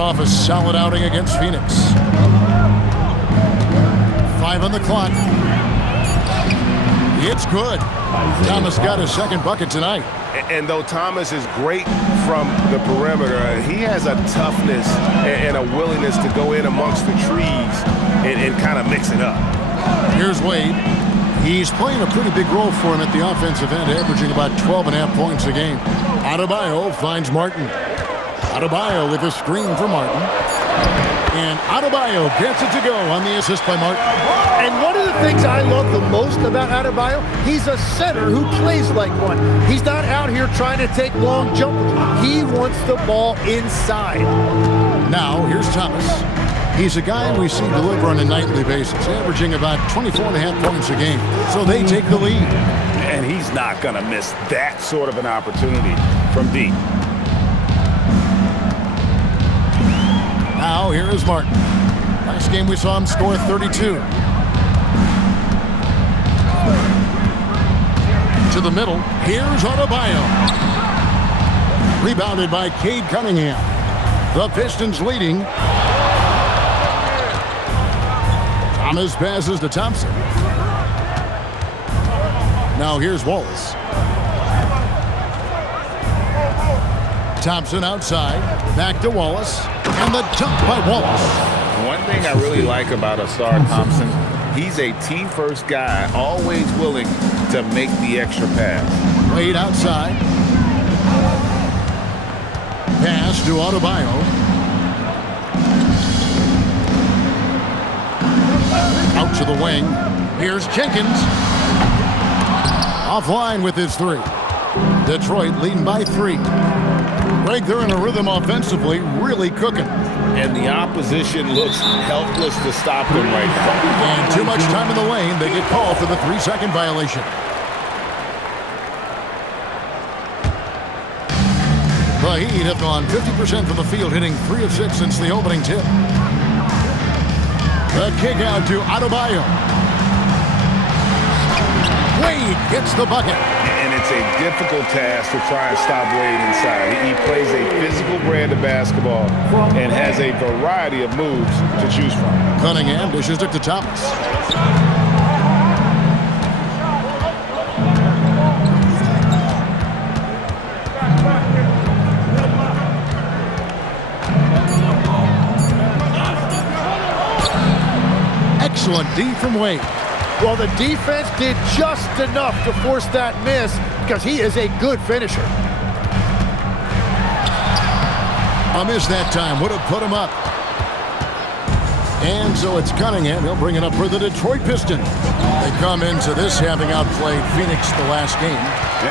off a solid outing against Phoenix. 5 on the clock. It's good. Thomas got his second bucket tonight. And though Thomas is great from the perimeter, he has a toughness and a willingness to go in amongst the trees and kind of mix it up. Here's Wade. He's playing a pretty big role for him at the offensive end, averaging about 12.5 points a game. Adebayo finds Martin. Adebayo with a screen for Martin. And Adebayo gets it to go on the assist by Martin. And one of the things I love the most about Adebayo, he's a center who plays like one. He's not out here trying to take long jumpers. He wants the ball inside. Now, here's Thomas. He's a guy we see deliver on a nightly basis, averaging about 24.5 points a game. So they take the lead. And he's not going to miss that sort of an opportunity from deep. Now, here is Martin. Last game we saw him score 32. To the middle. Here's Adebayo. Rebounded by Cade Cunningham. The Pistons leading. Thomas passes to Thompson. Now here's Wallace. Thompson outside. Back to Wallace. And the dunk by Wallace. One thing I really like about Ausar Thompson, he's a team-first guy, always willing to make the extra pass. Wade outside. Pass to Adebayo. Out to the wing. Here's Jenkins. Offline with his 3. Detroit leading by 3. Greg, they're in a rhythm offensively, really cooking. And the opposition looks helpless to stop them right now. And too much time in the lane. They get called for the 3-second violation. The Heat have gone 50% from the field, hitting 3 of 6 since the opening tip. The kick out to Adebayo. Wade gets the bucket. And it's a difficult task to try and stop Wade inside. He plays a physical brand of basketball and has a variety of moves to choose from. Cunningham dishes it to Thomas. Excellent D from Wade. Well, the defense did just enough to force that miss because he is a good finisher. A miss that time would have put him up. And so it's Cunningham. He'll bring it up for the Detroit Pistons. They come into this having outplayed Phoenix the last game.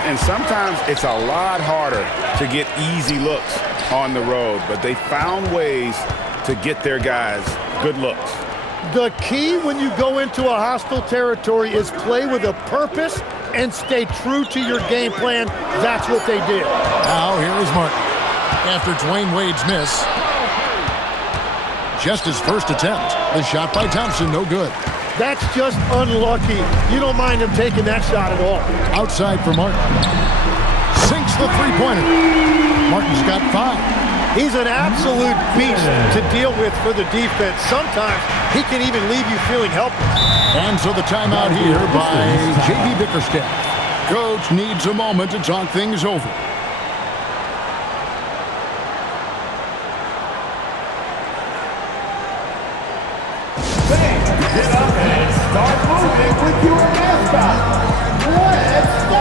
And sometimes it's a lot harder to get easy looks on the road, but they found ways to get their guys good looks. The key when you go into a hostile territory is play with a purpose and stay true to your game plan. That's what they did. Now here is Martin. After Dwayne Wade's miss. Just his first attempt. The shot by Thompson, no good. That's just unlucky. You don't mind him taking that shot at all. Outside for Martin. Sinks the three-pointer. Martin's got 5. He's an absolute beast to deal with for the defense. Sometimes he can even leave you feeling helpless. And so the timeout here by J.B. Bickerstaff. Coach needs a moment to talk things over. Get up and start moving with your mascot. Let's go!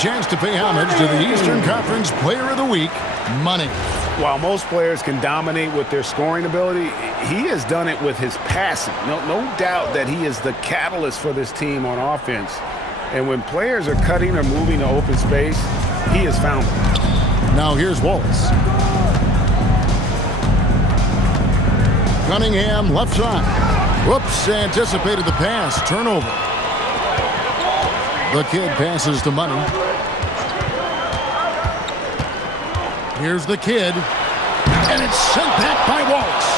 chance to pay homage to the Eastern Conference Player of the Week, Money. While most players can dominate with their scoring ability, he has done it with his passing. No doubt that he is the catalyst for this team on offense. And when players are cutting or moving to open space, he has found them. Now here's Wallace. Cunningham, left side. Whoops, anticipated the pass. Turnover. The kid passes to Money. Here's the kid. And it's sent back by Wallace.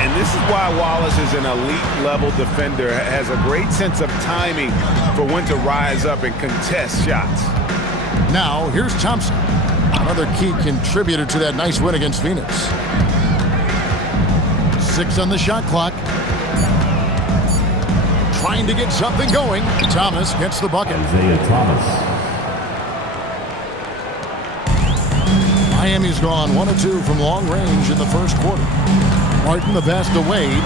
And this is why Wallace is an elite-level defender, has a great sense of timing for when to rise up and contest shots. Now, here's Thompson. Another key contributor to that nice win against Phoenix. 6 on the shot clock. Trying to get something going. Thomas gets the bucket. Isaiah Thomas. Miami's gone 1 of 2 from long range in the first quarter. Martin the pass to Wade.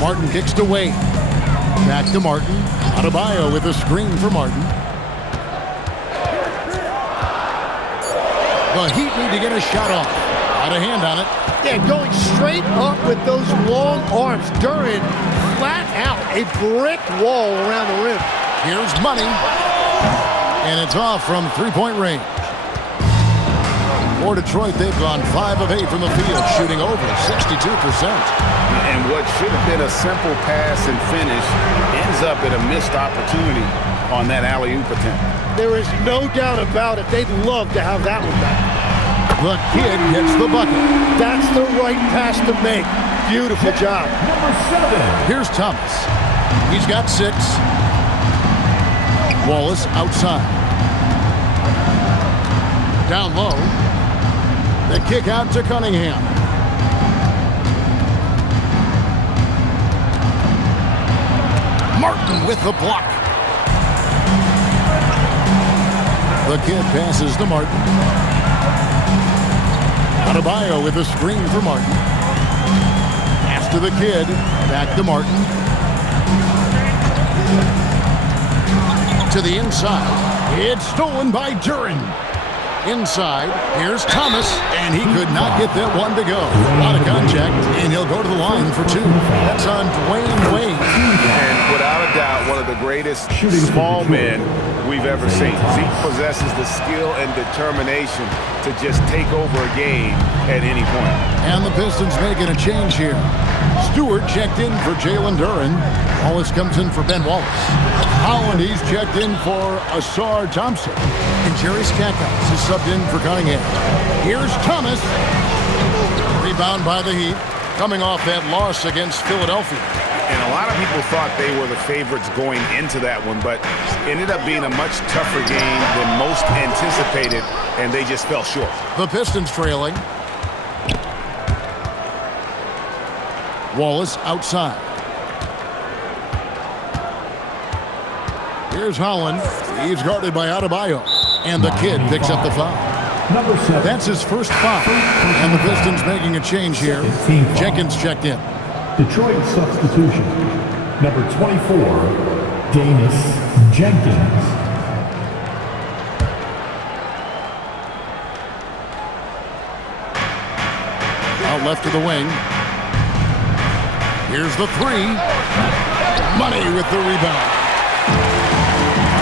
Martin kicks to Wade. Back to Martin. Adebayo with a screen for Martin. The Heat need to get a shot off. Out of hand on it. Yeah, going straight up with those long arms. Duren flat out. A brick wall around the rim. Here's Money. And it's off from three-point range. For Detroit, they've gone 5 of 8 from the field, shooting over 62%. And what should have been a simple pass and finish ends up in a missed opportunity on that alley-oop attempt. There is no doubt about it. They'd love to have that one back. The kid gets the bucket. That's the right pass to make. Beautiful job. Number 7. Here's Thomas. He's got 6. Wallace outside. Down low. The kick out to Cunningham. Martin with the block. The kid passes to Martin. Adebayo with a screen for Martin. Pass to the kid. Back to Martin. To the inside. It's stolen by Duren. Inside, here's Thomas, and he could not get that one to go. A lot of contact, and he'll go to the line for 2. That's on Dwayne Wade. And without a doubt, one of the greatest small men we've ever seen. Zeke possesses the skill and determination to just take over a game at any point. And the Pistons making a change here. Stewart checked in for Jalen Duren. Wallace comes in for Ben Wallace. Holland, he's checked in for Asar Thompson. And Jerry Stackhouse is subbed in for Cunningham. Here's Thomas. Rebound by the Heat, coming off that loss against Philadelphia. And a lot of people thought they were the favorites going into that one, but ended up being a much tougher game than most anticipated, and they just fell short. The Pistons trailing. Wallace outside. Here's Holland. He's guarded by Adebayo. And the kid picks up the foul. Number 7. That's his first foul. And the Pistons making a change here. Jenkins checked in. Detroit substitution. Number 24, Danis Jenkins. Out left to the wing. Here's the 3. Money with the rebound.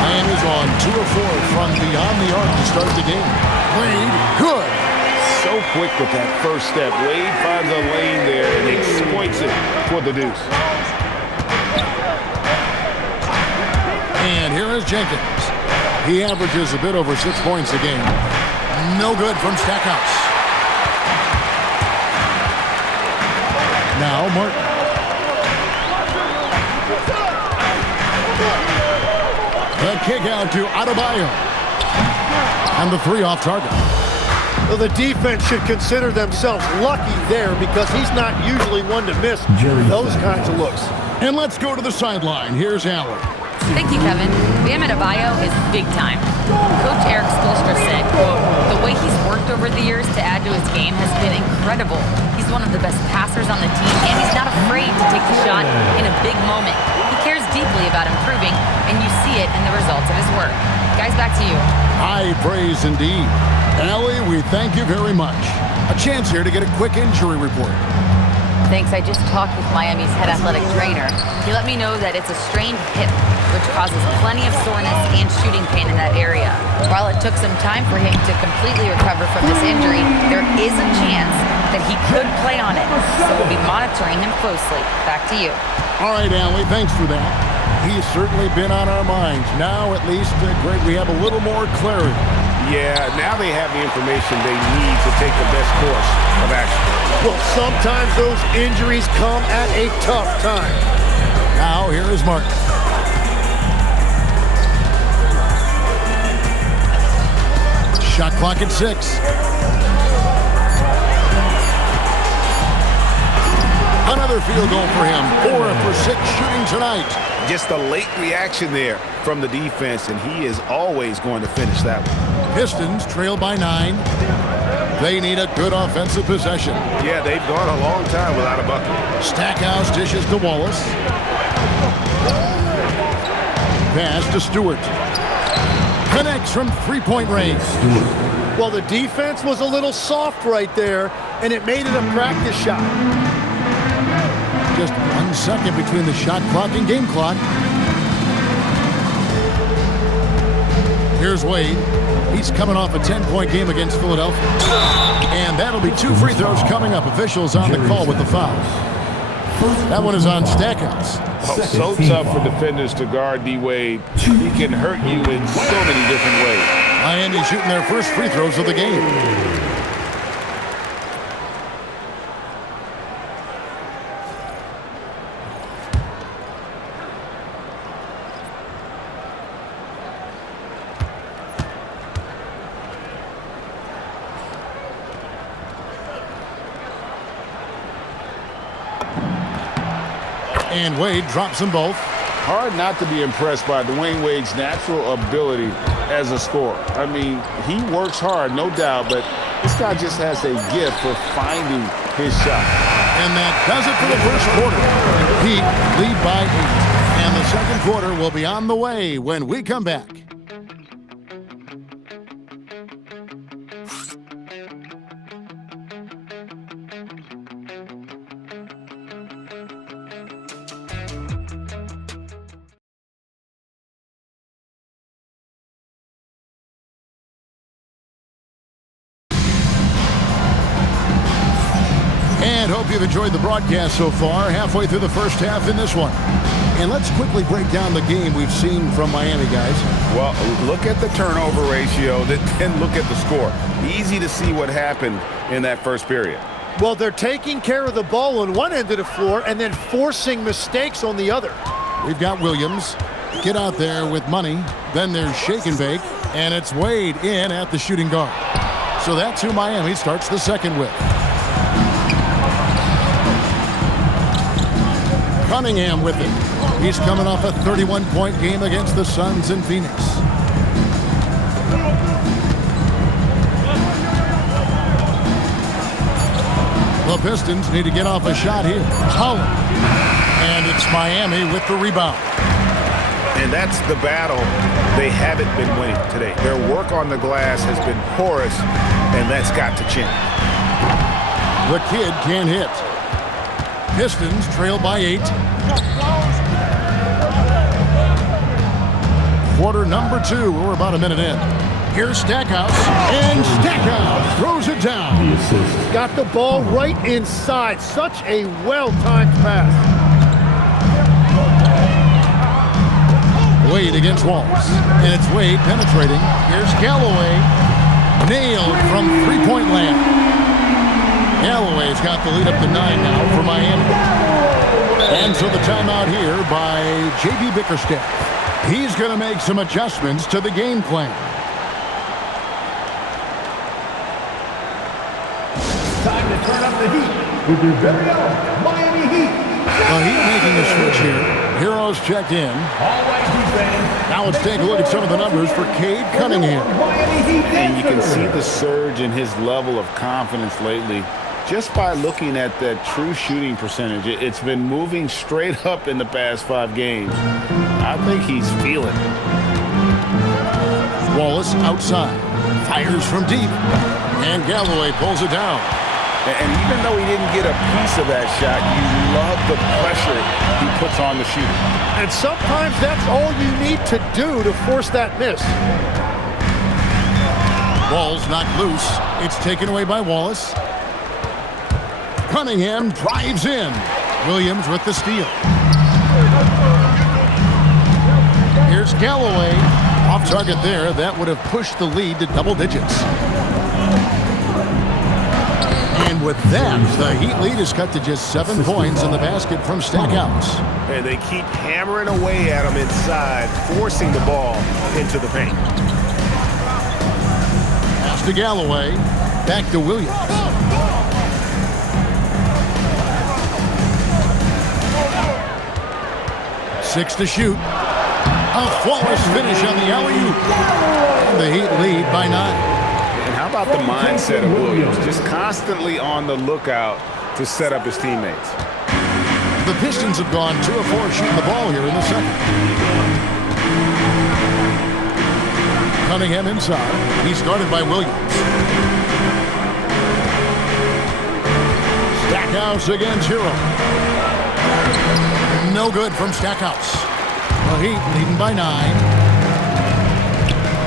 Miami's on 2 of 4 from beyond the arc to start the game. Wade, good. So quick with that first step. Wade finds a lane there and exploits it for the deuce. And here is Jenkins. He averages a bit over 6 points a game. No good from Stackhouse. Now Martin. The kick out to Adebayo. And the 3 off target. Well, the defense should consider themselves lucky there because he's not usually one to miss those kinds of looks. And let's go to the sideline. Here's Allen. Thank you, Kevin. Bam Adebayo is big time. Coach Eric Spoelstra said, quote, "The way he's worked over the years to add to his game has been incredible. He's one of the best passers on the team, and he's not afraid to take the shot in a big moment. He cares deeply about improving, and you see it in the results of his work. Guys, back to you. High praise indeed. Allie, we thank you very much. A chance here to get a quick injury report. Thanks. I just talked with Miami's head athletic trainer. He let me know that it's a strained hip, which causes plenty of soreness and shooting pain in that area. While it took some time for him to completely recover from this injury, there is a chance that he could play on it. So we'll be monitoring him closely. Back to you. All right, Allie, thanks for that. He's certainly been on our minds. Now, at least, Greg, we have a little more clarity. Yeah, now they have the information they need to take the best course of action. Well, sometimes those injuries come at a tough time. Now, here is Martin. Shot clock at 6. Another field goal for him. 4 for 6 shooting tonight. Just a late reaction there from the defense, and he is always going to finish that one. Pistons trail by 9. They need a good offensive possession. Yeah, they've gone a long time without a bucket. Stackhouse dishes to Wallace. Pass to Stewart. Connects from three-point range. Well, the defense was a little soft right there, and it made it a practice shot. Just 1 second between the shot clock and game clock. Here's Wade. He's coming off a 10-point game against Philadelphia. And that'll be 2 free throws coming up. Officials on the call with the foul. That one is on Stackhouse. Oh, so tough for defenders to guard D-Wade. He can hurt you in so many different ways. Miami shooting their first free throws of the game. And Wade drops them both. Hard not to be impressed by Dwayne Wade's natural ability as a scorer. I mean, he works hard, no doubt, but this guy just has a gift for finding his shot. And that does it for the first quarter. Heat lead by 8. And the second quarter will be on the way when we come back. And hope you've enjoyed the broadcast so far, halfway through the first half in this one. And let's quickly break down the game we've seen from Miami, guys. Well, look at the turnover ratio, then look at the score. Easy to see what happened in that first period. Well, they're taking care of the ball on one end of the floor and then forcing mistakes on the other. We've got Williams. Get out there with money. Then there's Shake and Bake. And it's Wade in at the shooting guard. So that's who Miami starts the second with. Cunningham with it. He's coming off a 31-point game against the Suns in Phoenix. The Pistons need to get off a shot here. Holland. And it's Miami with the rebound. And that's the battle they haven't been winning today. Their work on the glass has been porous, and that's got to change. The kid can't hit. Pistons trail by 8. Quarter number 2. We're about a minute in. Here's Stackhouse. And Stackhouse throws it down. Got the ball right inside. Such a well-timed pass. Wade against Wallace. And it's Wade penetrating. Here's Galloway. Nailed from three-point land. Galloway's got the lead up to 9 now for Miami. And so the timeout here by J.B. Bickerstaff. He's going to make some adjustments to the game plan. Time to turn up the heat with your very own Miami Heat. The Heat making a switch here. Heroes checked in. All right, Heat fans. Now let's take a look at some of the numbers for Cade Cunningham. Miami Heat. And you can see the surge in his level of confidence lately. just by looking at that true shooting percentage, it's been moving straight up in the past 5 games. I think he's feeling it. Wallace outside. Fires from deep. And Galloway pulls it down. And even though he didn't get a piece of that shot, you love the pressure he puts on the shooter. And sometimes that's all you need to do to force that miss. Ball's knocked loose. It's taken away by Wallace. Cunningham drives in. Williams with the steal. Here's Galloway. Off target there. That would have pushed the lead to double digits. And with that, the Heat lead is cut to just 7 points in the basket from Stackhouse. And they keep hammering away at him inside, forcing the ball into the paint. Pass to Galloway. Back to Williams. Six to shoot. A flawless finish on the alley-oop. And the Heat lead by 9. And how about the mindset of Williams? Just constantly on the lookout to set up his teammates. The Pistons have gone 2 of 4 shooting the ball here in the second. Cunningham inside. He's guarded by Williams. Stackhouse against Hero. No good from Stackhouse. The Heat leading by 9.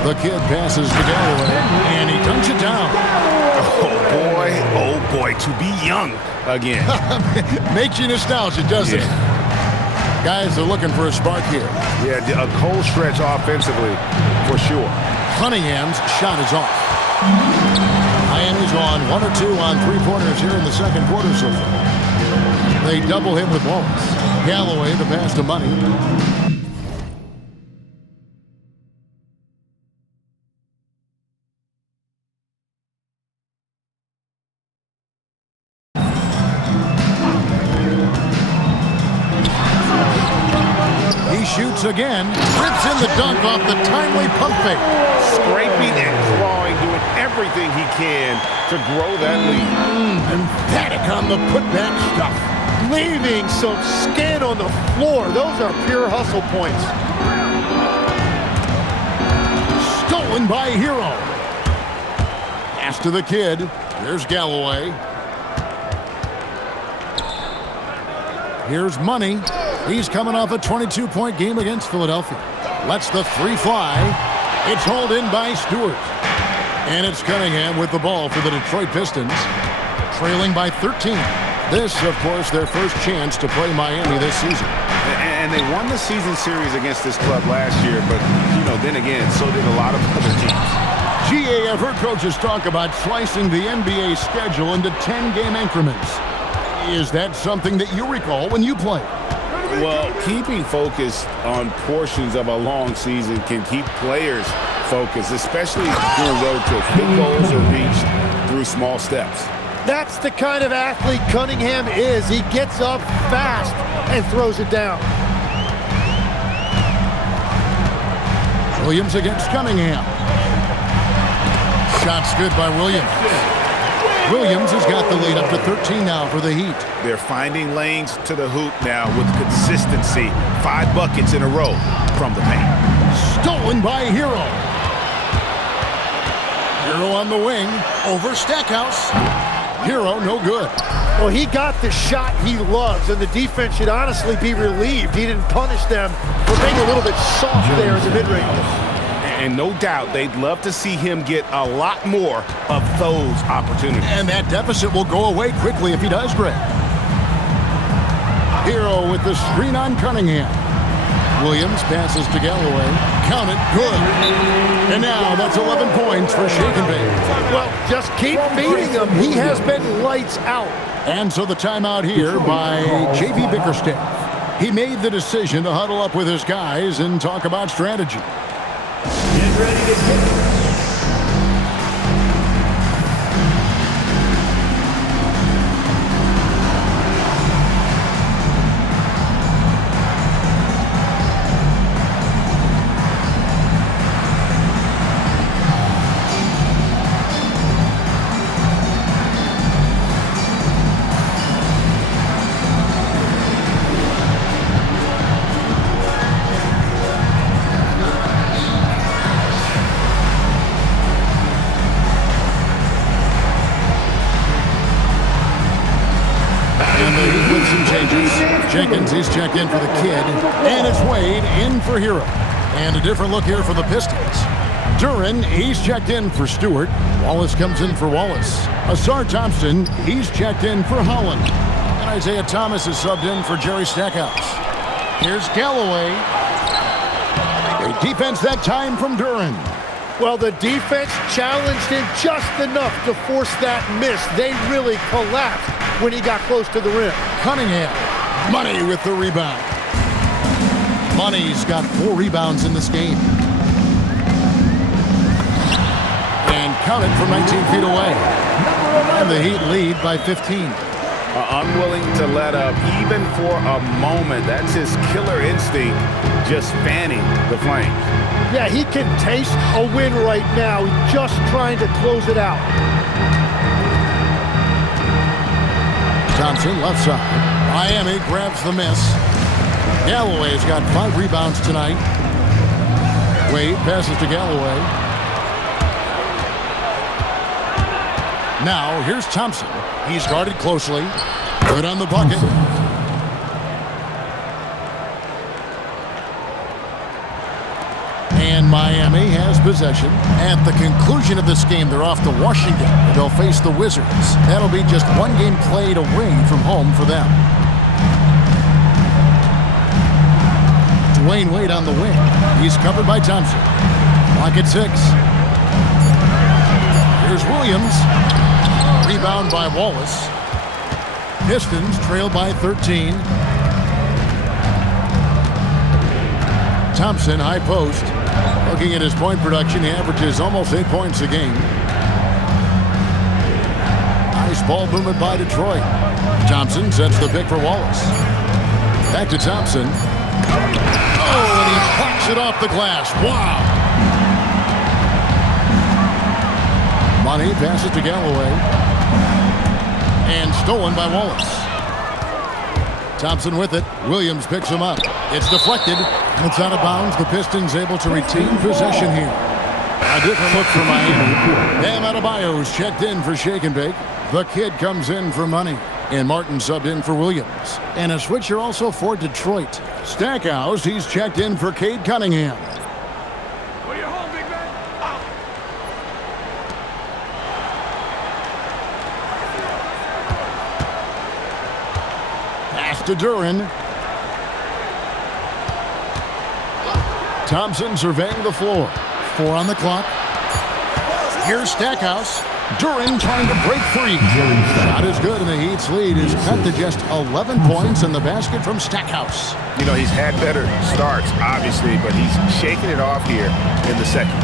The kid passes to Galloway, and he dunks it down. Oh boy, to be young again. Makes you nostalgic, doesn't it? Guys are looking for a spark here. Yeah, a cold stretch offensively, for sure. Cunningham's shot is off. Miami's on 1 or 2 on 3-pointers here in the second quarter so far. They double him with Wallace. Galloway, the pass to Money. Shoots again, rips in the dunk off the timely pump fake. Scraping and clawing, doing everything he can to grow that lead. Emphatic on the putback stuff. Leaving some skin on the floor. Those are pure hustle points. Stolen by Hero. Pass to the kid. Here's Galloway. Here's Money. He's coming off a 22-point game against Philadelphia. Lets the 3 fly. It's hauled in by Stewart. And it's Cunningham with the ball for the Detroit Pistons, trailing by 13. This, of course, their first chance to play Miami this season. And they won the season series against this club last year, but, then again, so did a lot of other teams. GA, I've heard coaches talk about slicing the NBA schedule into 10-game increments. Is that something that you recall when you played? Well, keeping focused on portions of a long season can keep players focused, especially during road trips. Big goals are reached through small steps. That's the kind of athlete Cunningham is. He gets up fast and throws it down. Williams against Cunningham. Shot's good by Williams. Williams has got the lead up to 13 now for the Heat. They're finding lanes to the hoop now with consistency. 5 buckets in a row from the paint. Stolen by Hero. Hero on the wing over Stackhouse. Hero no good. Well, he got the shot he loves, and the defense should honestly be relieved he didn't punish them for being a little bit soft there in the mid-range. And no doubt they'd love to see him get a lot more of those opportunities. And that deficit will go away quickly if he does, Greg. Hero with the screen on Cunningham. Williams passes to Galloway. Count it, good. And now that's 11 points for Shake and Bake. Well, just keep feeding him. He has been lights out. And so the timeout here by J.B. Bickerstaff. He made the decision to huddle up with his guys and talk about strategy. Get ready to kick. Jenkins, he's checked in for the kid. And it's Wade in for Hero. And a different look here for the Pistons. Duren, he's checked in for Stewart. Wallace comes in for Wallace. Asar Thompson, he's checked in for Holland. And Isaiah Thomas is subbed in for Jerry Stackhouse. Here's Galloway. Great defense that time from Duren. Well, the defense challenged him just enough to force that miss. They really collapsed when he got close to the rim. Cunningham. Money with the rebound. Money's got 4 rebounds in this game. And count it from 19 feet away. And the Heat lead by 15. Unwilling to let up even for a moment. That's his killer instinct, just fanning the flames. Yeah, he can taste a win right now, just trying to close it out. Thompson, left side. Miami grabs the miss. Galloway's got 5 rebounds tonight. Wade passes to Galloway. Now, here's Thompson. He's guarded closely. Good on the bucket. And Miami has possession. At the conclusion of this game, they're off to Washington. They'll face the Wizards. That'll be just 1 game played away from home for them. Dwayne Wade on the wing. He's covered by Thompson. Clock at 6. Here's Williams. Rebound by Wallace. Pistons trail by 13. Thompson, high post. Looking at his point production, he averages almost 8 points a game. Nice ball movement by Detroit. Thompson sets the pick for Wallace. Back to Thompson. Oh, and he knocks it off the glass. Wow. Money passes to Galloway. And stolen by Wallace. Thompson with it. Williams picks him up. It's deflected. It's out of bounds. The Pistons able to retain possession here. A different look for Miami. Bam Adebayo's checked in for Shake and Bake. The kid comes in for Money. And Martin subbed in for Williams. And a switcher also for Detroit. Stackhouse, he's checked in for Cade Cunningham. To Duren. Thompson surveying the floor. 4 on the clock. Here's Stackhouse. Duren trying to break free. Shot is good, and the Heat's lead is cut to just 11 points in the basket from Stackhouse. You know, he's had better starts, obviously, but he's shaking it off here in the second.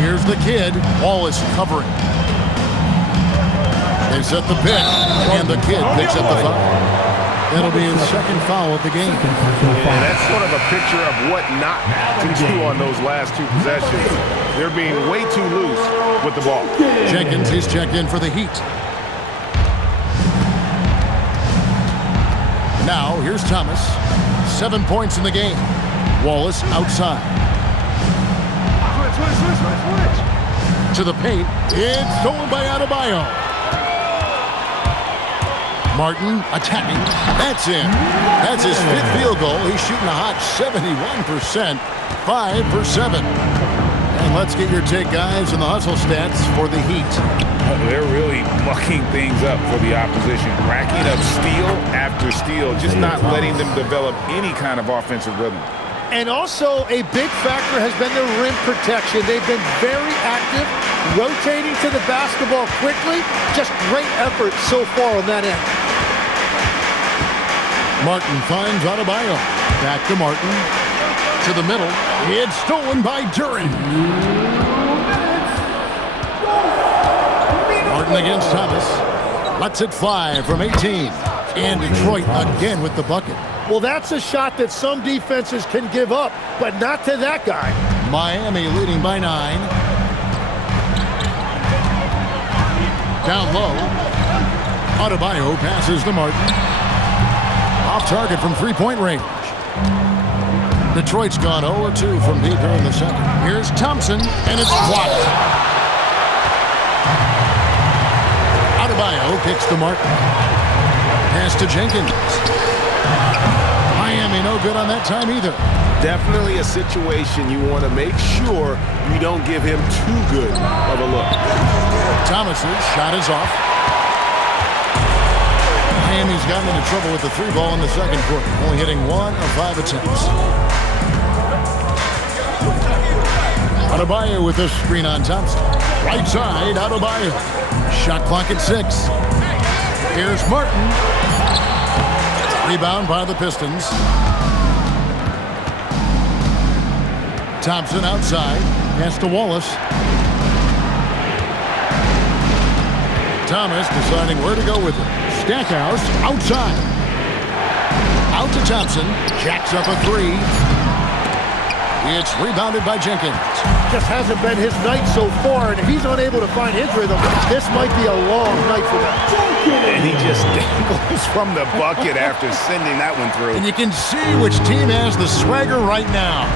Here's the kid. Wallace covering. They set the pick, and the kid picks up the foul. That'll be his second foul of the game. Yeah, that's sort of a picture of what not to do on those last 2 possessions. They're being way too loose with the ball. Jenkins, he's checked in for the Heat. Now, here's Thomas. 7 points in the game. Wallace outside. Switch. To the paint. It's stolen by Adebayo. Martin attacking. That's in. That's his 5th field goal. He's shooting a hot 71%. 5 for 7. And let's get your take, guys, on the hustle stats for the Heat. They're really mucking things up for the opposition. Racking up steal after steal. Just not letting them develop any kind of offensive rhythm. And also a big factor has been their rim protection. They've been very active, rotating to the basketball quickly. Just great effort so far on that end. Martin finds Adebayo. Back to Martin. To the middle. It's stolen by Duren. Martin against Thomas. Lets it fly from 18. And Detroit again with the bucket. Well, that's a shot that some defenses can give up, but not to that guy. Miami leading by 9. Down low. Adebayo passes to Martin. Off target from 3-point range. Detroit's gone 0-2 from deep here in the second. Here's Thompson, and it's blocked. Adebayo kicks to Martin. Pass to Jenkins. Miami no good on that time either. Definitely a situation you want to make sure you don't give him too good of a look. Thomas's shot is off. Miami's gotten into trouble with the 3 ball in the second quarter, only hitting 1 of 5 attempts. Adebayo with this screen on Thompson. Right side, Adebayo. Shot clock at 6. Here's Martin. Rebound by the Pistons. Thompson outside. Pass to Wallace. Thomas deciding where to go with it. Stackhouse outside. Out to Thompson. Jacks up a 3. It's rebounded by Jenkins. Just hasn't been his night so far, and if he's unable to find his rhythm, this might be a long night for them. And he just dangles from the bucket after sending that one through. And you can see which team has the swagger right now.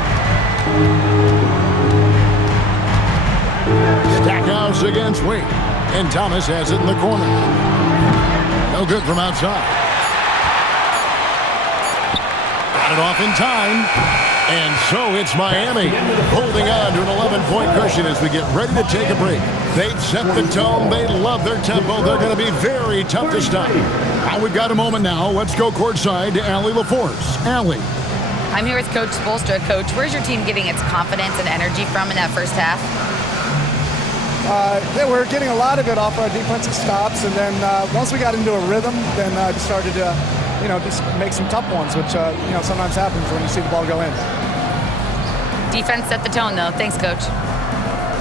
Stackhouse against Wade. And Thomas has it in the corner. No good from outside. Got it off in time. And so it's Miami holding on to an 11-point cushion as we get ready to take a break. They've set the tone. They love their tempo. They're going to be very tough to stop. We've got a moment now. Let's go courtside to Allie LaForce. Allie. I'm here with Coach Spoelstra. Coach, where's your team getting its confidence and energy from in that first half? We're getting a lot of it off our defensive stops, and then once we got into a rhythm, then just started to, just make some tough ones, which sometimes happens when you see the ball go in. Defense set the tone, though. Thanks, Coach.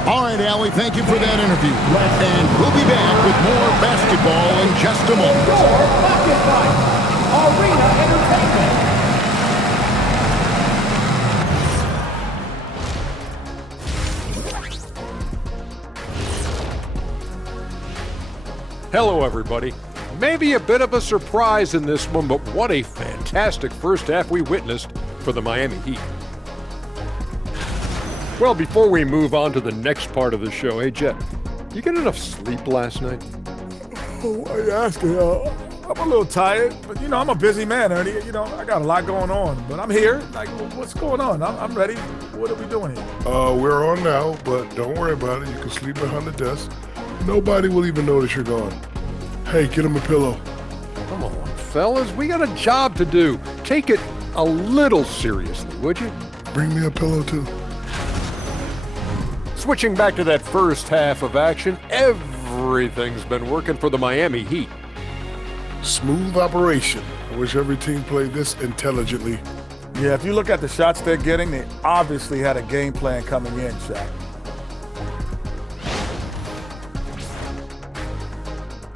All right, Allie, thank you for that interview. And we'll be back with more basketball in just a moment. Pocket Fight, Arena Entertainment. Hello, everybody. Maybe a bit of a surprise in this one, but what a fantastic first half we witnessed for the Miami Heat. Well, before we move on to the next part of the show, hey, Jet, you get enough sleep last night? Oh, why are you asking? I'm a little tired, but, I'm a busy man, Ernie. I got a lot going on, but I'm here. Like, what's going on? I'm ready. What are we doing here? We're on now, but don't worry about it. You can sleep behind the desk. Nobody will even notice you're gone. Hey, get him a pillow. Come on, fellas. We got a job to do. Take it a little seriously, would you? Bring me a pillow, too. Switching back to that first half of action, everything's been working for the Miami Heat. Smooth operation. I wish every team played this intelligently. Yeah, if you look at the shots they're getting, they obviously had a game plan coming in, Shaq.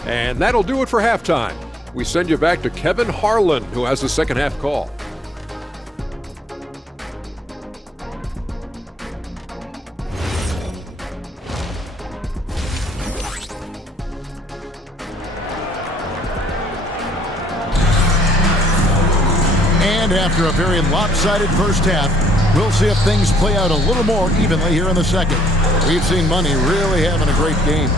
And that'll do it for halftime. We send you back to Kevin Harlan, who has the second half call. And after a very lopsided first half, we'll see if things play out a little more evenly here in the second. We've seen Money really having a great game.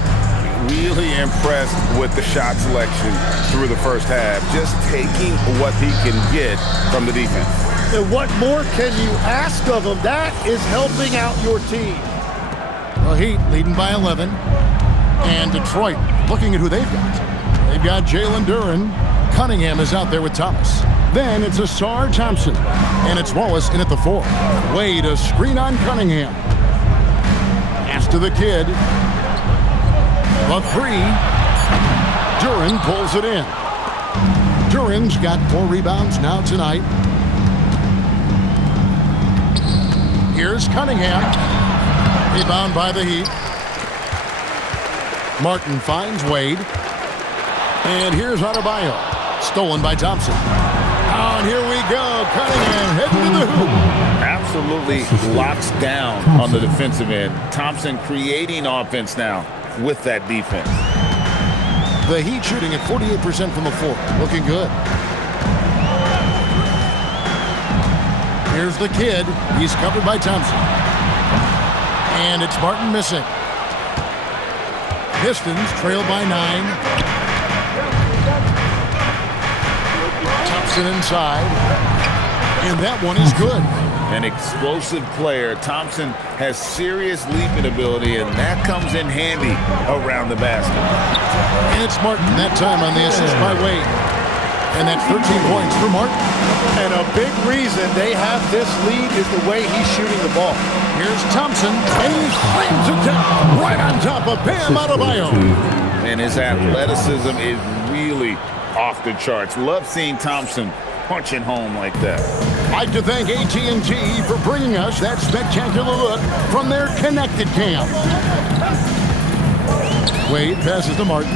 Really impressed with the shot selection through the first half. Just taking what he can get from the defense. And what more can you ask of him? That is helping out your team. Well, Heat leading by 11. And Detroit looking at who they've got. They've got Jalen Duren. Cunningham is out there with Thomas. Then it's Asar Thompson. And it's Wallace in at the 4. Wade a screen on Cunningham. Pass to the kid. A 3. Duren pulls it in. Duren's got 4 rebounds now tonight. Here's Cunningham. Rebound by the Heat. Martin finds Wade. And here's Adebayo. Stolen by Thompson. Oh, and here we go. Cunningham heading to the hoop. Absolutely locks down on the defensive end. Thompson creating offense now with that defense. The Heat shooting at 48% from the floor. Looking good. Here's the kid. He's covered by Thompson. And it's Martin missing. Pistons trail by 9. Thompson inside. And that one is good. An explosive player. Thompson has serious leaping ability, and that comes in handy around the basket. And it's Martin that time on the assist by Wade. And that's 13 points for Martin. And a big reason they have this lead is the way he's shooting the ball. Here's Thompson, and he slams it down right on top of Bam Adebayo. And his athleticism is really off the charts. Love seeing Thompson punching home like that. I'd like to thank AT&T for bringing us that spectacular look from their connected cam. Wade passes to Martin.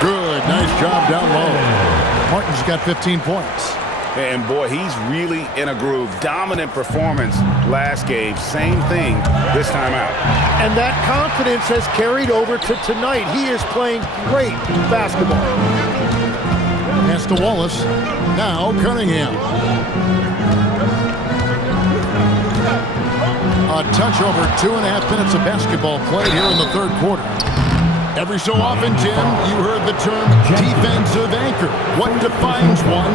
Good, nice job down low. Martin's got 15 points. And boy, he's really in a groove. Dominant performance last game. Same thing this time out. And that confidence has carried over to tonight. He is playing great basketball. Pass to Wallace. Now Cunningham. A touch over 2.5 minutes of basketball played here in the third quarter. Every so often, Tim, you heard the term defensive anchor. What defines one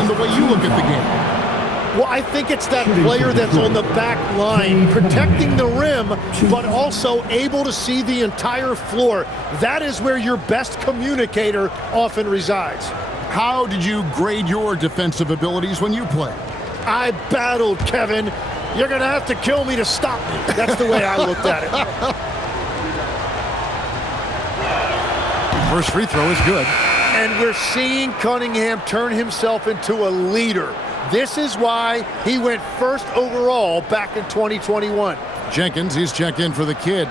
in the way you look at the game? Well, I think it's that player that's on the back line, protecting the rim, but also able to see the entire floor. That is where your best communicator often resides. How did you grade your defensive abilities when you played? I battled, Kevin. You're going to have to kill me to stop me. That's the way I looked at it. First free throw is good. And we're seeing Cunningham turn himself into a leader. This is why he went first overall back in 2021. Jenkins, he's checked in for the kid.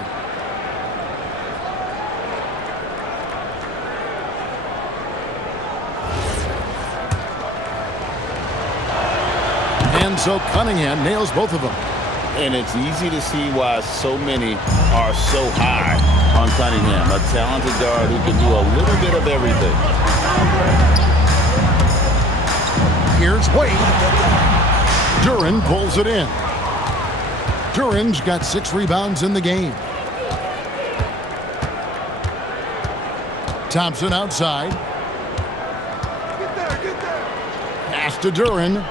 And so Cunningham nails both of them. And it's easy to see why so many are so high on Cunningham, a talented guard who can do a little bit of everything. Here's Wade. Duren pulls it in. Duren's got 6 rebounds in the game. Thompson outside. Pass to Duren.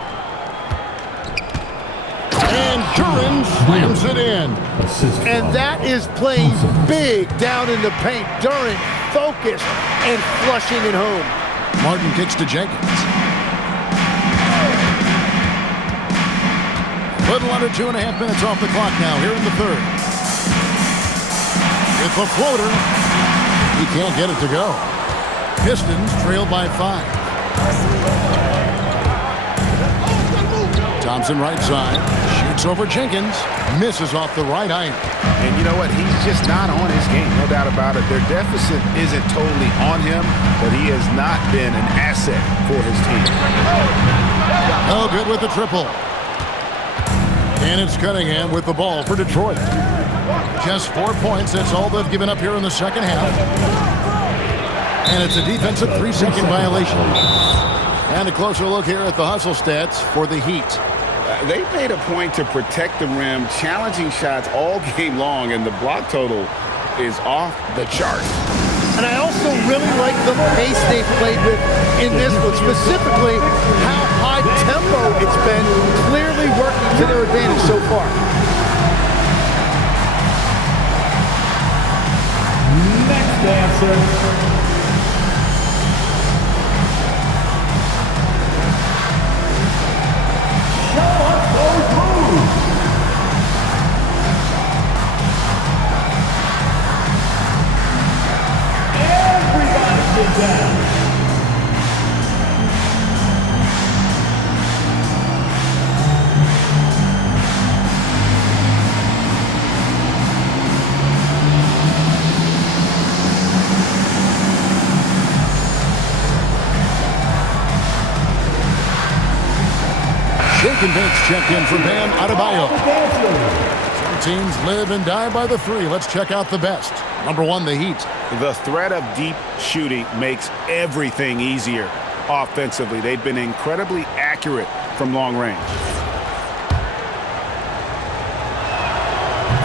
And Duren slams it in. And that is playing big down in the paint. Duren focused and flushing it home. Martin kicks to Jenkins. Little under 2.5 minutes off the clock now here in the third. With the floater, he can't get it to go. Pistons trail by 5. Thompson right side, shoots over Jenkins, misses off the right iron. And you know what? He's just not on his game, no doubt about it. Their deficit isn't totally on him, but he has not been an asset for his team. Oh, good with the triple. And it's Cunningham with the ball for Detroit. Just 4 points, that's all they've given up here in the second half. And it's a defensive 3-second violation. And a closer look here at the hustle stats for the Heat. They've made a point to protect the rim, challenging shots all game long, and the block total is off the chart. And I also really like the pace they've played with in this one, specifically how high tempo it's been, clearly working to their advantage so far. Next dancer. Shaken bench checked in for Bam Adebayo. Some teams live and die by the 3. Let's check out the best. Number 1, the Heat. The threat of deep shooting makes everything easier offensively. They've been incredibly accurate from long range.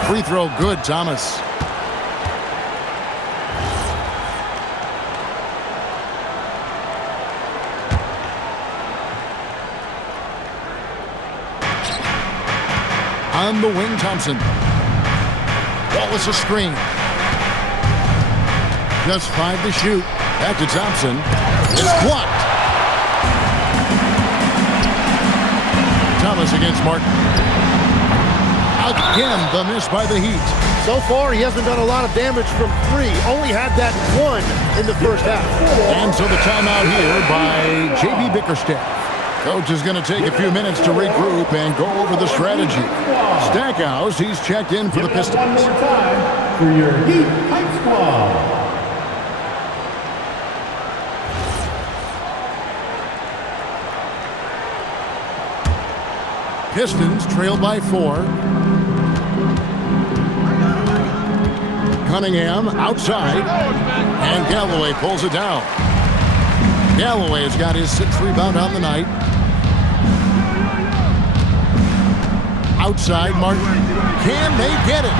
Free throw good, Thomas. On the wing, Thompson. Wallace a screen. Just 5 to shoot. Back to Thompson. It's blocked. Thomas against Martin. Again, the miss by the Heat. So far, he hasn't done a lot of damage from 3. Only had that 1 in the first half. And so the timeout here by J.B. Bickerstaff. Coach is going to take a few minutes to regroup and go over the strategy. Stackhouse, he's checked in for the Pistons. One more time for your Heat Hype Squad. Pistons trail by 4. Cunningham outside, and Galloway pulls it down. Galloway has got his 6th rebound on the night. Outside, Martin. Can they get it?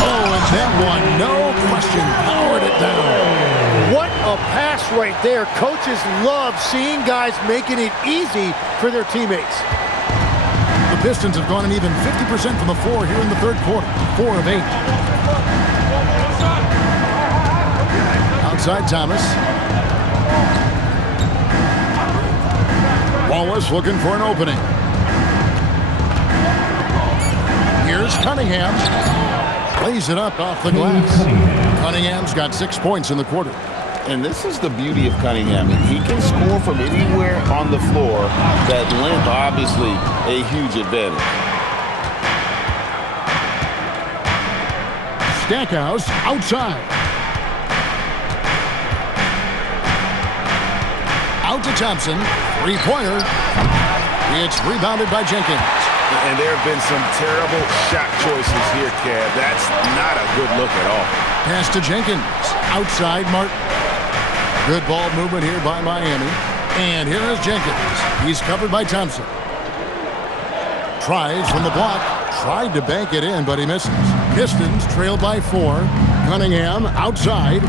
Oh, and that one, no question, powered it down. What a pass right there. Coaches love seeing guys making it easy for their teammates. The Pistons have gone an even 50% from the floor here in the third quarter. 4 of 8. Outside Thomas. Wallace looking for an opening. Here's Cunningham. Plays it up off the glass. Cunningham's got 6 points in the quarter. And this is the beauty of Cunningham. He can score from anywhere on the floor. That length, obviously, a huge advantage. Stackhouse outside. Out to Thompson. 3-pointer. It's rebounded by Jenkins. And there have been some terrible shot choices here, Kev. That's not a good look at all. Pass to Jenkins. Outside Martin. Good ball movement here by Miami. And here is Jenkins. He's covered by Thompson. Tries from the block. Tried to bank it in, but he misses. Pistons trail by 4. Cunningham outside.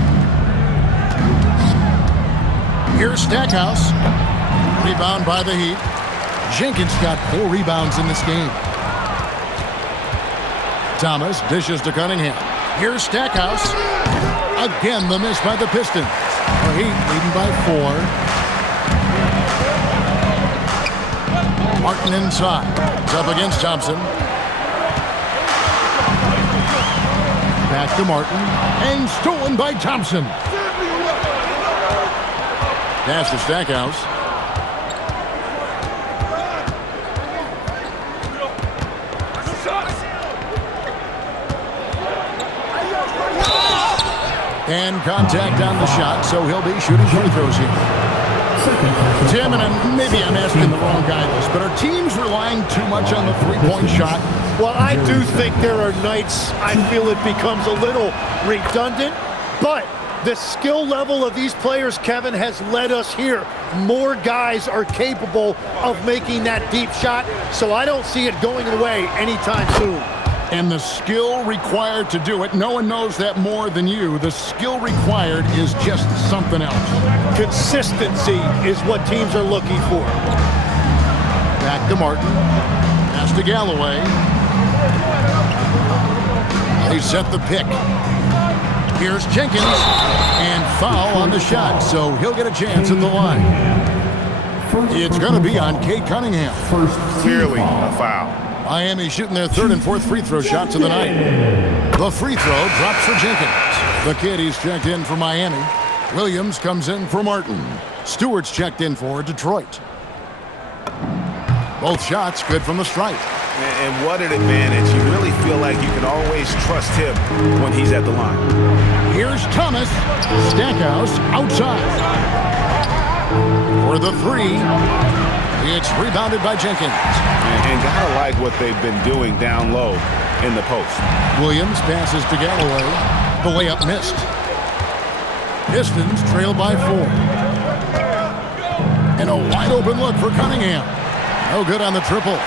Here's Stackhouse. Rebound by the Heat. Jenkins got 4 rebounds in this game. Thomas dishes to Cunningham. Here's Stackhouse. Again, the miss by the Pistons. The Heat leading by 4. Martin inside. It's up against Thompson. Back to Martin. And stolen by Thompson. Pass to Stackhouse. And contact on the shot, so he'll be shooting free throws here. Tim, and maybe I'm asking the wrong guy this, but are teams relying too much on the three-point shot? Well, I do think there are nights I feel it becomes a little redundant, but the skill level of these players, Kevin, has led us here. More guys are capable of making that deep shot, so I don't see it going away anytime soon. And the skill required to do it, no one knows that more than you. The skill required is just something else. Consistency is what teams are looking for. Back to Martin. Pass to Galloway. They set the pick. Here's Jenkins. And foul on the shot, so he'll get a chance at the line. It's going to be on Cade Cunningham. Clearly a foul. Miami shooting their 3rd and 4th free throw shots of the night. The free throw drops for Jenkins. The kid, he's checked in for Miami. Williams comes in for Martin. Stewart's checked in for Detroit. Both shots good from the stripe. And what an advantage. You really feel like you can always trust him when he's at the line. Here's Thomas. Stackhouse outside. For the 3. It's rebounded by Jenkins. And gotta like what they've been doing down low in the post. Williams passes to Galloway. The layup missed. Pistons trail by 4. And a wide open look for Cunningham. No good on the triple.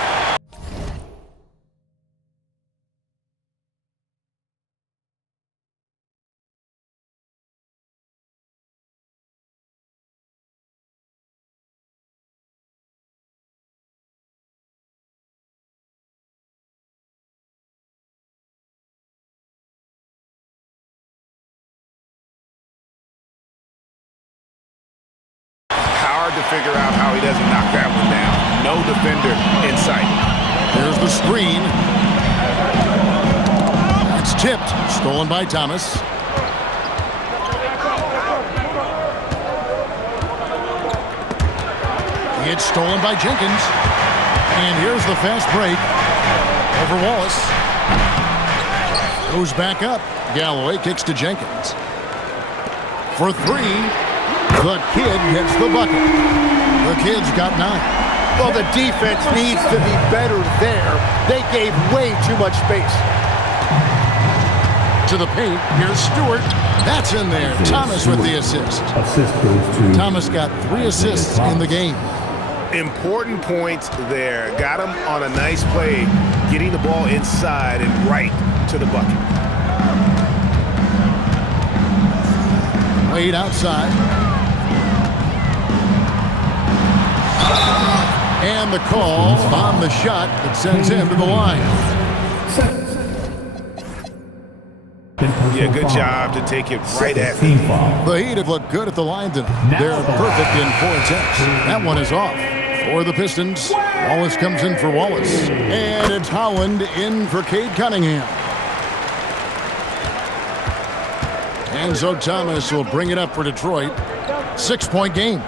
figure out how he doesn't knock that one down. No defender in sight. Here's the screen. It's tipped. Stolen by Thomas. It's stolen by Jenkins. And here's the fast break over Wallace. Goes back up. Galloway kicks to Jenkins. For three, the kid gets the bucket. The kid's got 9. Well, the defense needs to be better there. They gave way too much space. To the paint, here's Stewart. That's in there. Thomas with the assist. Thomas got 3 assists in the game. Important points there. Got him on a nice play, getting the ball inside and right to the bucket. Wade outside. And the call on the shot that sends him to the line. Yeah, good job to take it right at him. The Heat have looked good at the line tonight. They're perfect in 4 attempts. That one is off. For the Pistons, Wallace comes in for Wallace. And it's Howland in for Cade Cunningham. And so Thomas will bring it up for Detroit. 6-point game.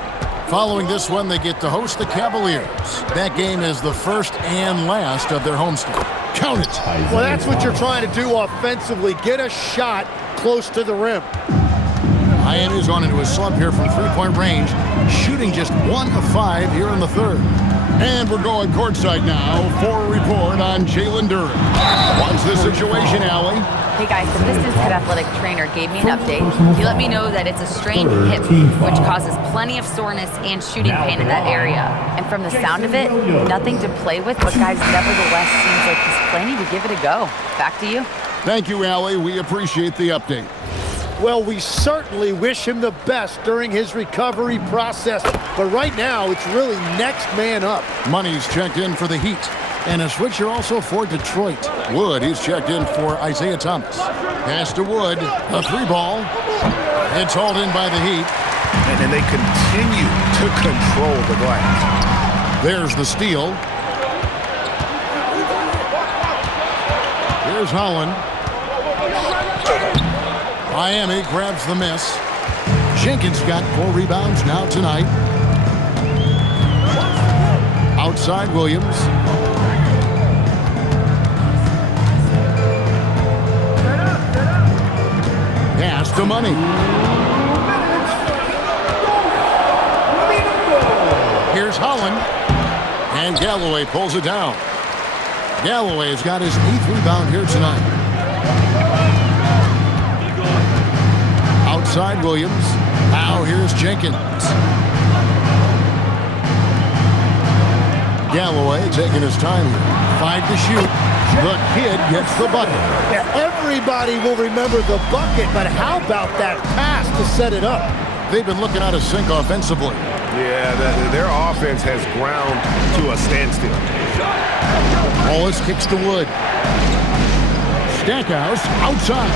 Following this one, they get to host the Cavaliers. That game is the first and last of their homestand. Count it. Well, that's what you're trying to do offensively. Get a shot close to the rim. Miami's gone into a slump here from 3-point range, shooting just 1 of 5 here in the third. And we're going courtside now for a report on Jalen Duren. What's the situation, Allie? Hey guys, the Pistons head athletic trainer gave me an update. He let me know that it's a strained hip, which causes plenty of soreness and shooting pain in that area. And from the sound of it, nothing to play with, but guys, nevertheless, seems like he's planning to give it a go. Back to you. Thank you, Allie. We appreciate the update. Well, we certainly wish him the best during his recovery process. But right now, it's really next man up. Money's checked in for the Heat. And a switcher also for Detroit. Wood, he's checked in for Isaiah Thomas. Pass to Wood, a 3-ball. It's hauled in by the Heat. And then they continue to control the glass. There's the steal. Here's Holland. Miami grabs the miss. Jenkins got 4 rebounds now tonight. Outside Williams. Pass to Money. Here's Holland. And Galloway pulls it down. Galloway's got his 8th rebound here tonight. Outside Williams. Now here's Jenkins. Galloway taking his time here. 5 to shoot. The kid gets the bucket. Yeah, everybody will remember the bucket, but how about that pass to set it up? They've been looking out of sync offensively. Yeah, their offense has ground to a standstill. Wallace kicks to Wood. Stackhouse outside.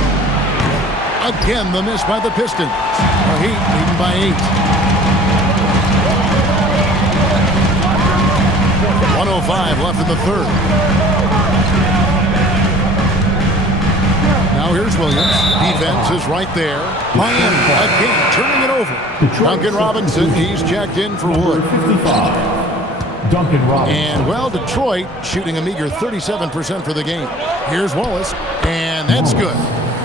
Again, the miss by the Pistons. The Heat leading by 8. 1:05 left in the third. Now here's Williams. Defense is right there. Miami again turning it over. Duncan Robinson, he's checked in for Wood. Duncan Robinson. And, well, Detroit shooting a meager 37% for the game. Here's Wallace, and that's good.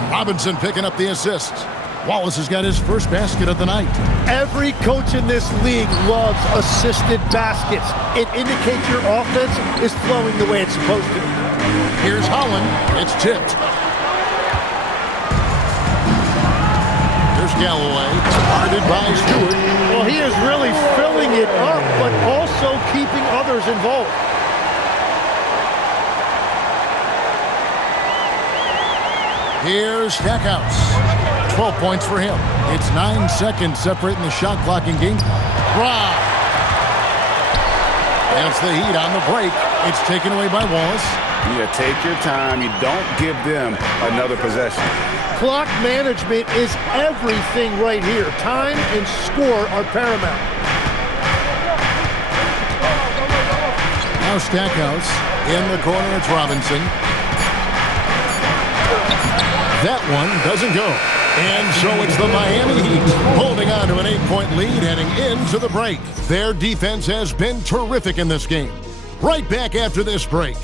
Robinson picking up the assists. Wallace has got his first basket of the night. Every coach in this league loves assisted baskets. It indicates your offense is flowing the way it's supposed to. Here's Holland. It's tipped. Here's Galloway. Guarded by Stewart. Well, he is really filling it up, but also keeping others involved. Here's Stackhouse. 12 points for him. It's 9 seconds separating the shot clock in game. Rob. That's the Heat on the break. It's taken away by Wallace. Yeah, take your time. You don't give them another possession. Clock management is everything right here. Time and score are paramount. Now Stackhouse in the corner. It's Robinson. That one doesn't go. And so it's the Miami Heat holding on to an 8-point lead heading into the break. Their defense has been terrific in this game. Right back after this break.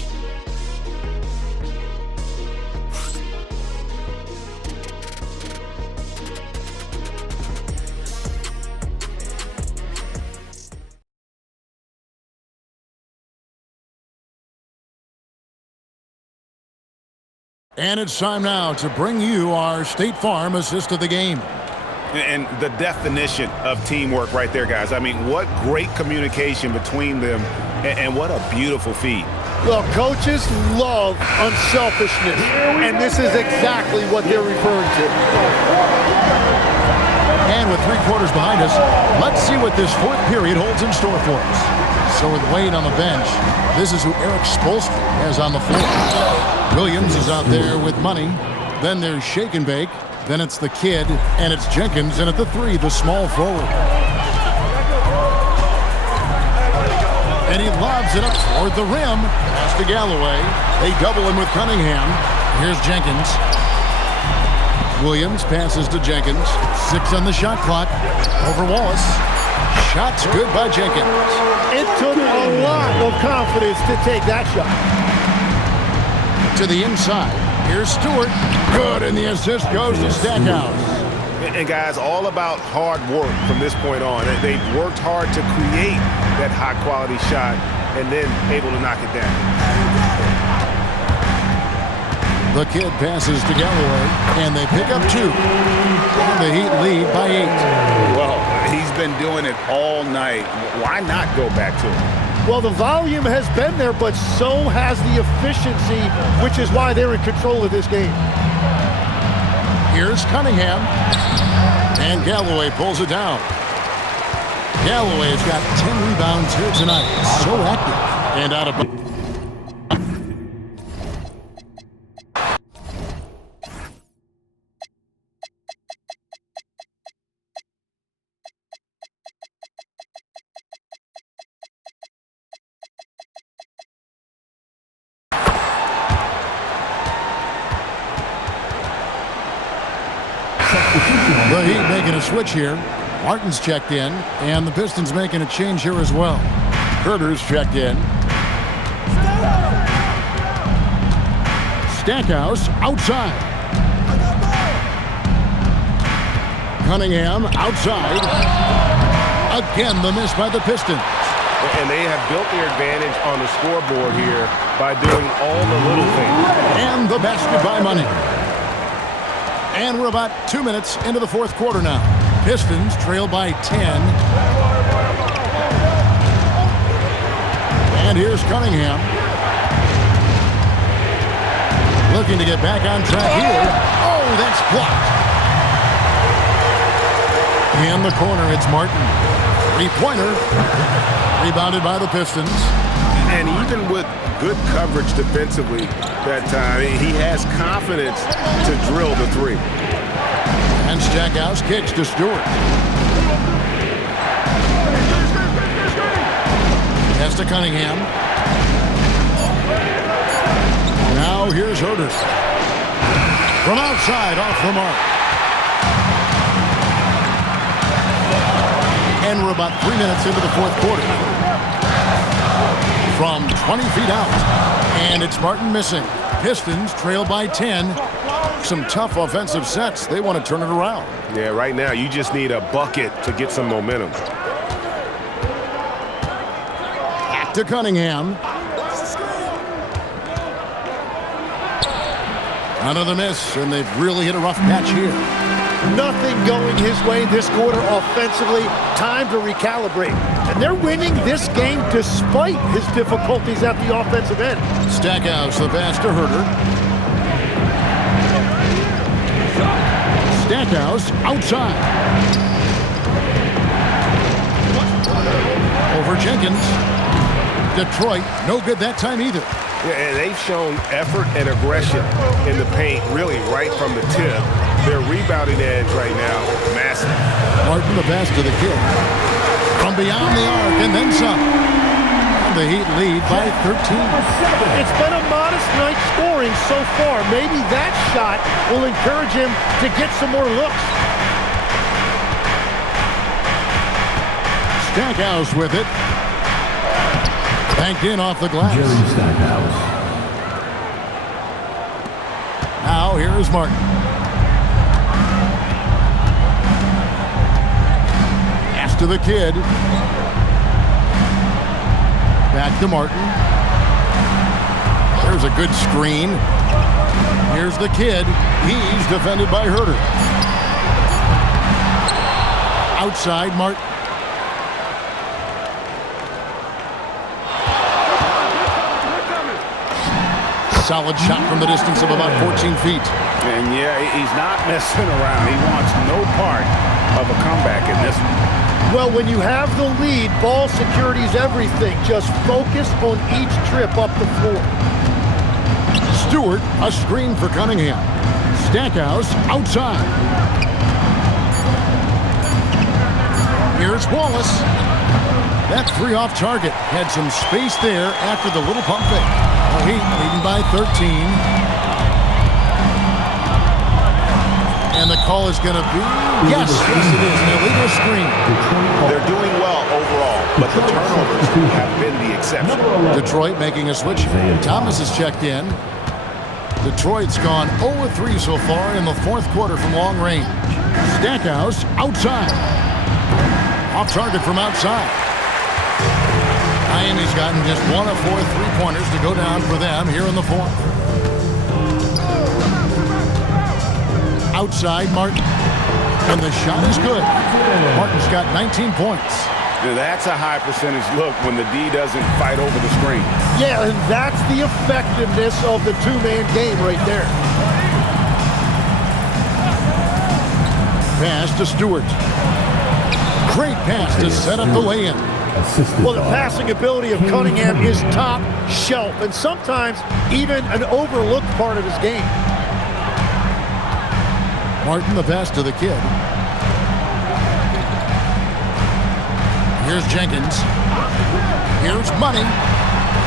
And it's time now to bring you our State Farm assist of the game. And the definition of teamwork right there, guys. I mean, what great communication between them, and what a beautiful feed. Well, coaches love unselfishness, and this is exactly what they're referring to. And with 3 quarters behind us, let's see what this fourth period holds in store for us. So with Wade on the bench, this is who Eric Spoelstra has on the floor. Williams is out there with money. Then there's Shake and Bake. Then it's the kid, and it's Jenkins, and at the 3, the small forward. And he lobs it up toward the rim. Pass to Galloway. They double him with Cunningham. Here's Jenkins. Williams passes to Jenkins. 6 on the shot clock. Over Wallace. Shot's good by Jenkins. It took a lot of confidence to take that shot. To the inside. Here's Stewart. Good, and the assist goes to Stackhouse. And guys, all about hard work from this point on. They've worked hard to create that high-quality shot and then able to knock it down. The kid passes to Galloway, and they pick up 2. And the Heat lead by 8. Well, he's been doing it all night. Why not go back to it? Well, the volume has been there, but so has the efficiency, which is why they're in control of this game. Here's Cunningham. And Galloway pulls it down. Galloway's got 10 rebounds here tonight. So active. And out of... The Heat making a switch here. Martin's checked in, and the Pistons making a change here as well. Herter's checked in. Stackhouse outside. Cunningham outside. Again, the miss by the Pistons. And they have built their advantage on the scoreboard here by doing all the little things. And the basket by Money. And we're about 2 minutes into the fourth quarter now. Pistons trail by 10. And here's Cunningham. Looking to get back on track here. Oh, that's blocked. In the corner, it's Martin. 3-pointer. Rebounded by the Pistons. And even with good coverage defensively that time, he has confidence to drill the 3. And Stackhouse kicks to Stewart. Pass to Cunningham. Now here's Herter. From outside, off the mark. And we're about 3 minutes into the fourth quarter. From 20 feet out. And it's Martin missing. Pistons trail by 10. Some tough offensive sets. They want to turn it around. Yeah, right now you just need a bucket to get some momentum. Back to Cunningham. Another miss, and they've really hit a rough patch here. Nothing going his way this quarter offensively. Time to recalibrate. And they're winning this game despite his difficulties at the offensive end. Stackhouse, the pass to Herter. Stackhouse outside. Over Jenkins. Detroit, no good that time either. Yeah, and they've shown effort and aggression in the paint, really right from the tip. Their rebounding edge right now, massive. Martin, the pass to the kid. From beyond the arc, and then some. The Heat lead by 13. It's been a modest night scoring so far. Maybe that shot will encourage him to get some more looks. Stackhouse with it. Banked in off the glass. Jerry Stackhouse. Now here is Martin. Pass to the kid. Back to Martin. There's a good screen. Here's the kid. He's defended by Herter. Outside Martin. Solid shot from the distance of about 14 feet. And yeah, he's not messing around. He wants no part of a comeback in this one. Well, when you have the lead, ball security is everything. Just focus on each trip up the floor. Stewart, a screen for Cunningham. Stackhouse outside. Here's Wallace. That three off target. Had some space there after the little pump fake. The Heat leading by 13. And the call is going to be, yes, it is, an illegal screen. They're doing well overall, but the turnovers have been the exception. Detroit making a switch. Thomas has checked in. Detroit's gone 0-3 so far in the fourth quarter from long range. Stackhouse outside. Off target from outside. Miami's gotten just 1 of 4 three-pointers to go down for them here in the fourth. Outside Martin. And the shot is good. Martin's got 19 points. That's a high percentage look when the D doesn't fight over the screen. Yeah, and that's the effectiveness of the two-man game right there. Pass to Stewart. Great pass to set up the lay-in. Well, the passing ability of Cunningham is top shelf, and sometimes even an overlooked part of his game. Martin, the pass to the kid. Here's Jenkins. Here's Money.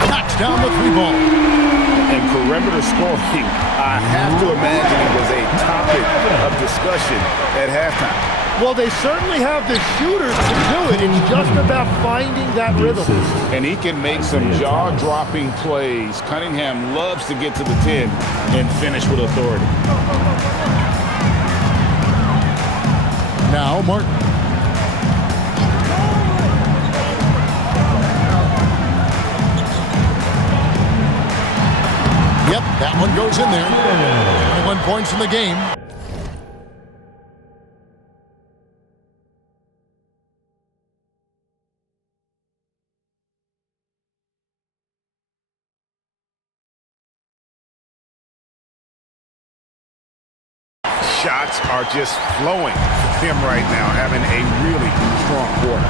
Knocks down the three ball. And perimeter scoring, I have to imagine it was a topic of discussion at halftime. Well, they certainly have the shooters to do it. It's just about finding that rhythm. And he can make some jaw-dropping plays. Cunningham loves to get to the 10 and finish with authority. Now Martin. Yep, that one goes in there. 21 points in the game. Shots are just flowing for him right now, having a really strong quarter.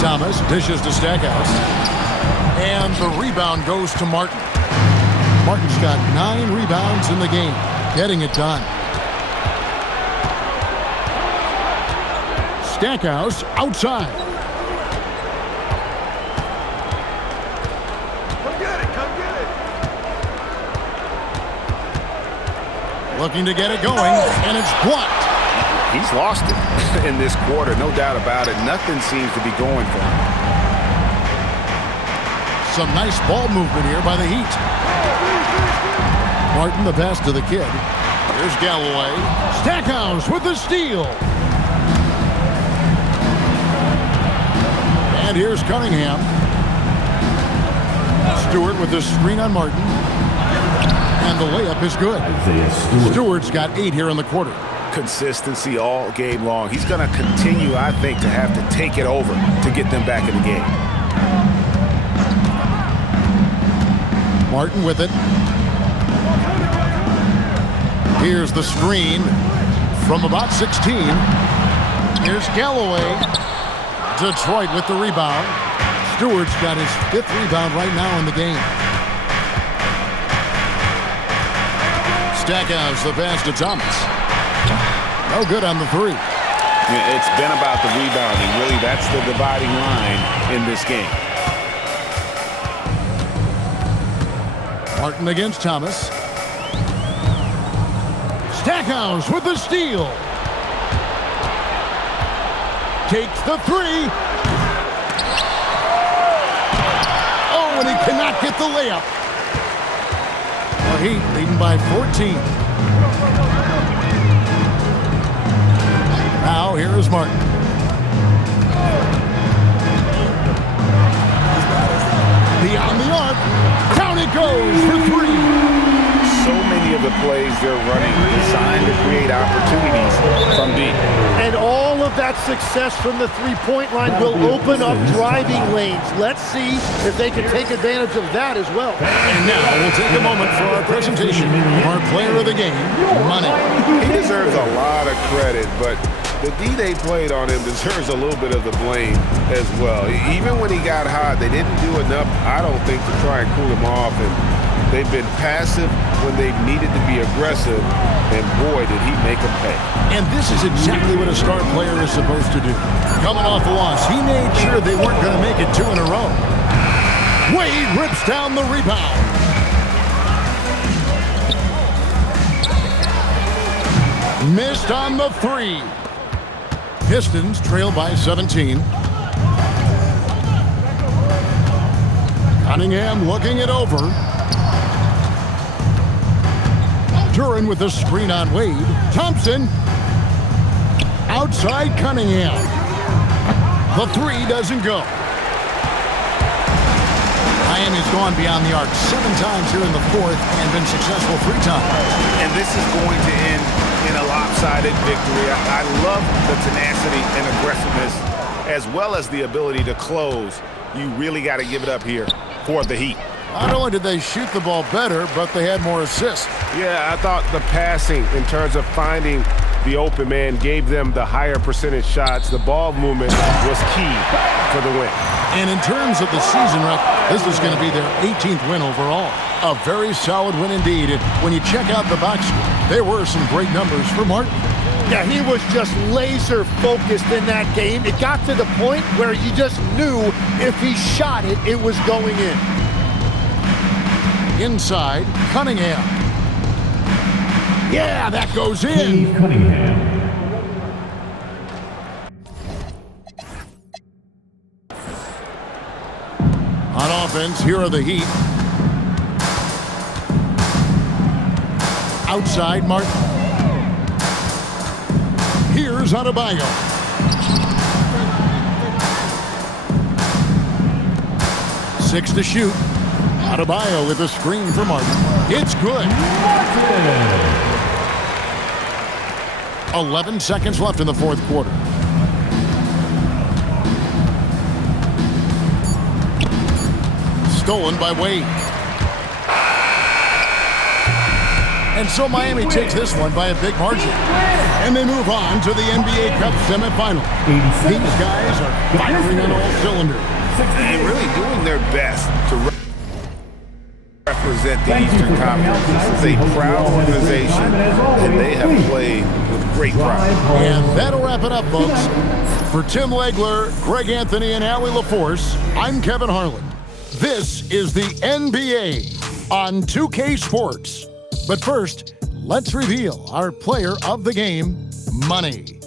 Thomas dishes to Stackhouse. And the rebound goes to Martin. Martin's got 9 rebounds in the game, getting it done. Stackhouse outside. Looking to get it going, and it's blocked. He's lost it in this quarter, no doubt about it. Nothing seems to be going for him. Some nice ball movement here by the Heat. Martin, the pass to the kid. Here's Galloway. Stackhouse with the steal. And here's Cunningham. Stewart with the screen on Martin. And the layup is good. Stewart's got 8 here in the quarter. Consistency all game long. He's going to continue, I think, to have to take it over to get them back in the game. Martin with it. Here's the screen from about 16. Here's Galloway. Detroit with the rebound. Stewart's got his 5th rebound right now in the game. Stackhouse the pass to Thomas. No good on the 3. Yeah, it's been about the rebounding. Really, that's the dividing line in this game. Martin against Thomas. Stackhouse with the steal. Takes the three. Oh, and he cannot get the layup. The Heat leading by 14. Now here is Martin. Beyond the arc. Down it goes for three. So many of the plays they're running designed to create opportunities from deep. And all of that success from the three-point line will open up driving lanes. Let's see if they can take advantage of that as well. And now we'll take a moment for our presentation of our player of the game, Money. He deserves a lot of credit, but the D they played on him deserves a little bit of the blame as well. Even when he got hot, they didn't do enough, I don't think, to try and cool him off. And they've been passive when they've needed to be aggressive, and boy, did he make them pay. And this is exactly what a star player is supposed to do. Coming off a loss, he made sure they weren't going to make it two in a row. Wade rips down the rebound. Missed on the three. Pistons trail by 17. Cunningham looking it over. Duren with the screen on Wade. Thompson. Outside Cunningham. The three doesn't go. Miami's gone beyond the arc 7 times here in the fourth and been successful 3 times. And this is going to end in a lopsided victory. I love the tenacity and aggressiveness as well as the ability to close. You really got to give it up here for the Heat. Not only did they shoot the ball better, but they had more assists. Yeah, I thought the passing in terms of finding the open man gave them the higher percentage shots. The ball movement was key for the win. And in terms of the season record, this is going to be their 18th win overall. A very solid win indeed. And when you check out the box score, there were some great numbers for Martin. Yeah, he was just laser focused in that game. It got to the point where you just knew if he shot it, it was going in. Inside, Cunningham. Yeah, that goes in. Cunningham. On offense, here are the Heat. Outside, Martin. Here's Adebayo. Six to shoot. Adebayo with a screen for Martin. It's good. 11 seconds left in the fourth quarter. Stolen by Wade. And so Miami takes this one by a big margin. And they move on to the NBA Cup semifinal. These guys are firing on all cylinders. And really doing their best to represent the Eastern Conference. This is a proud organization, and they have played with great pride. And that'll wrap it up, folks. For Tim Legler, Greg Anthony, and Allie LaForce, I'm Kevin Harlan. This is the NBA on 2K Sports. But first, let's reveal our player of the game, Money.